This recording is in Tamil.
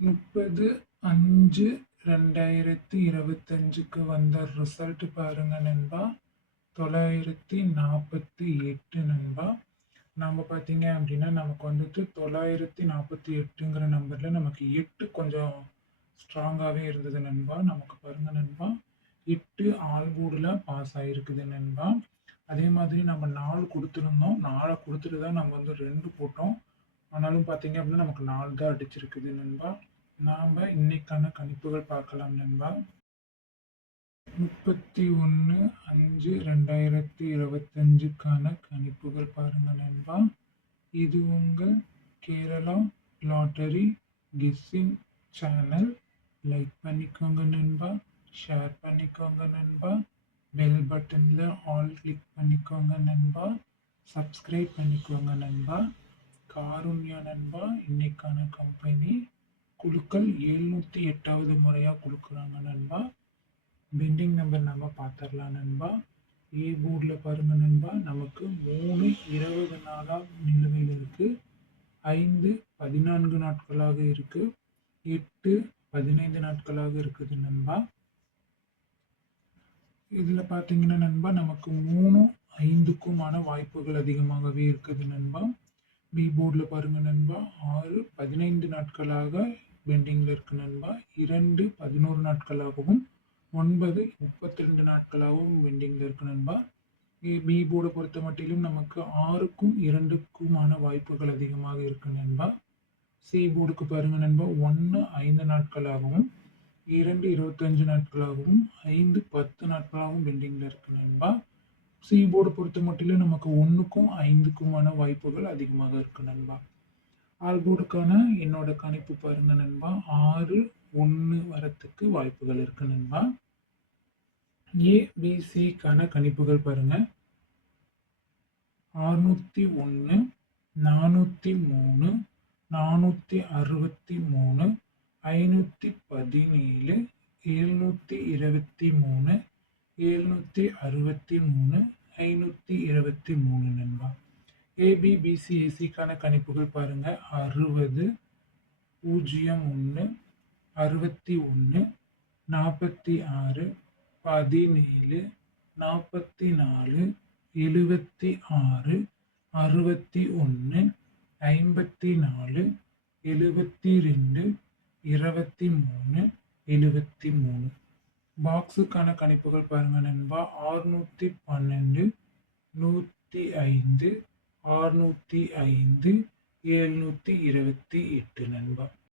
30/5/2025க்கு வந்த ரிசல்ட் பாருங்க நண்பா. 948 நண்பா. நம்ம பார்த்தீங்க அப்படின்னா, நமக்கு வந்துட்டு 948ங்கிற நம்பர்ல நமக்கு 8 கொஞ்சம் ஸ்ட்ராங்காவே இருந்தது நண்பா. நமக்கு பாருங்க நண்பா, 8 ஆல் போர்டுல பாஸ் ஆயிருக்குது நண்பா. அதே மாதிரி நம்ம 4 குடுத்திருந்தோம். 4 குடுத்துட்டு தான் நம்ம வந்து 2 போட்டோம். ஆனாலும் பார்த்தீங்க அப்படின்னா, நமக்கு 4 தான் அடிச்சிருக்குது நண்பா. நாம இன்னைக்கான கணிப்புகள் பார்க்கலாம் நண்பா. 31/5/2025க்கான கணிப்புகள் பாருங்க நண்பா. இது உங்கள் Kerala lottery guessing channel. Like பண்ணிக்கோங்க நண்பா, ஷேர் பண்ணிக்கோங்க நண்பா, பெல் பட்டன்ல ஆல் கிளிக் பண்ணிக்கோங்க நண்பா, சப்ஸ்கிரைப் பண்ணிக்கோங்க நண்பா. காருண்யா நண்பா, இன்னைக்கான கம்பெனி குழுக்கள் 708வது முறையா குடுக்குறாங்க நண்பா. பெண்டிங் நம்பர் நம்ம பார்த்துடலாம் நண்பா. ஏ போர்டில் பாருங்க நண்பா, நமக்கு 3/20 நாளா நிலுவையில் இருக்கு. 5/14 நாட்களாக இருக்கு. 8/15 நாட்களாக இருக்குது நண்பா. இதுல பாத்தீங்கன்னா நண்பா, நமக்கு 3/5க்குமான வாய்ப்புகள் அதிகமாகவே இருக்குது நண்பா. பி போர்டில் பாருங்க நண்பா, 6/15 நாட்களாக பெண்டிங்ல இருக்கு நண்பா. 2/11 நாட்களாகவும் 9/32 நாட்களாகவும் பெண்டிங்ல இருக்கு நண்பா. பி போர்டை பொறுத்த மட்டிலும் நமக்கு 6க்கும் 2க்குமான வாய்ப்புகள் அதிகமாக இருக்கு நண்பா. சி போர்டுக்கு பாருங்க நண்பா, 1/5 நாட்களாகவும் 2/25 நாட்களாகவும் 5/10 நாட்களாகவும் பெண்டிங்ல இருக்கு நண்பா. சி போர்டு பொறுத்த மட்டிலும் நமக்கு 1க்கும் 5க்குமான வாய்ப்புகள் அதிகமாக இருக்கு நண்பா. ஆல் போர்டுக்கான என்னோட கணிப்பு பாருங்க நண்பா, 6/1 வரத்துக்கு வாய்ப்புகள் இருக்கு நண்பா. ஏபிசிக்கான கணிப்புகள் பாருங்க. 601, 403, 463, 517, 723, 763, 523 நண்பா. ஏபிபிசிஏசிக்கான கணிப்புகள் பாருங்க. 60, 01, 61, 46, 17, 44, 76, 61, 54, 72, 23, 73. பாக்ஸுக்கான கணிப்புகள் பாருங்க நண்பா. 612, 105, 605, 728 நண்பா.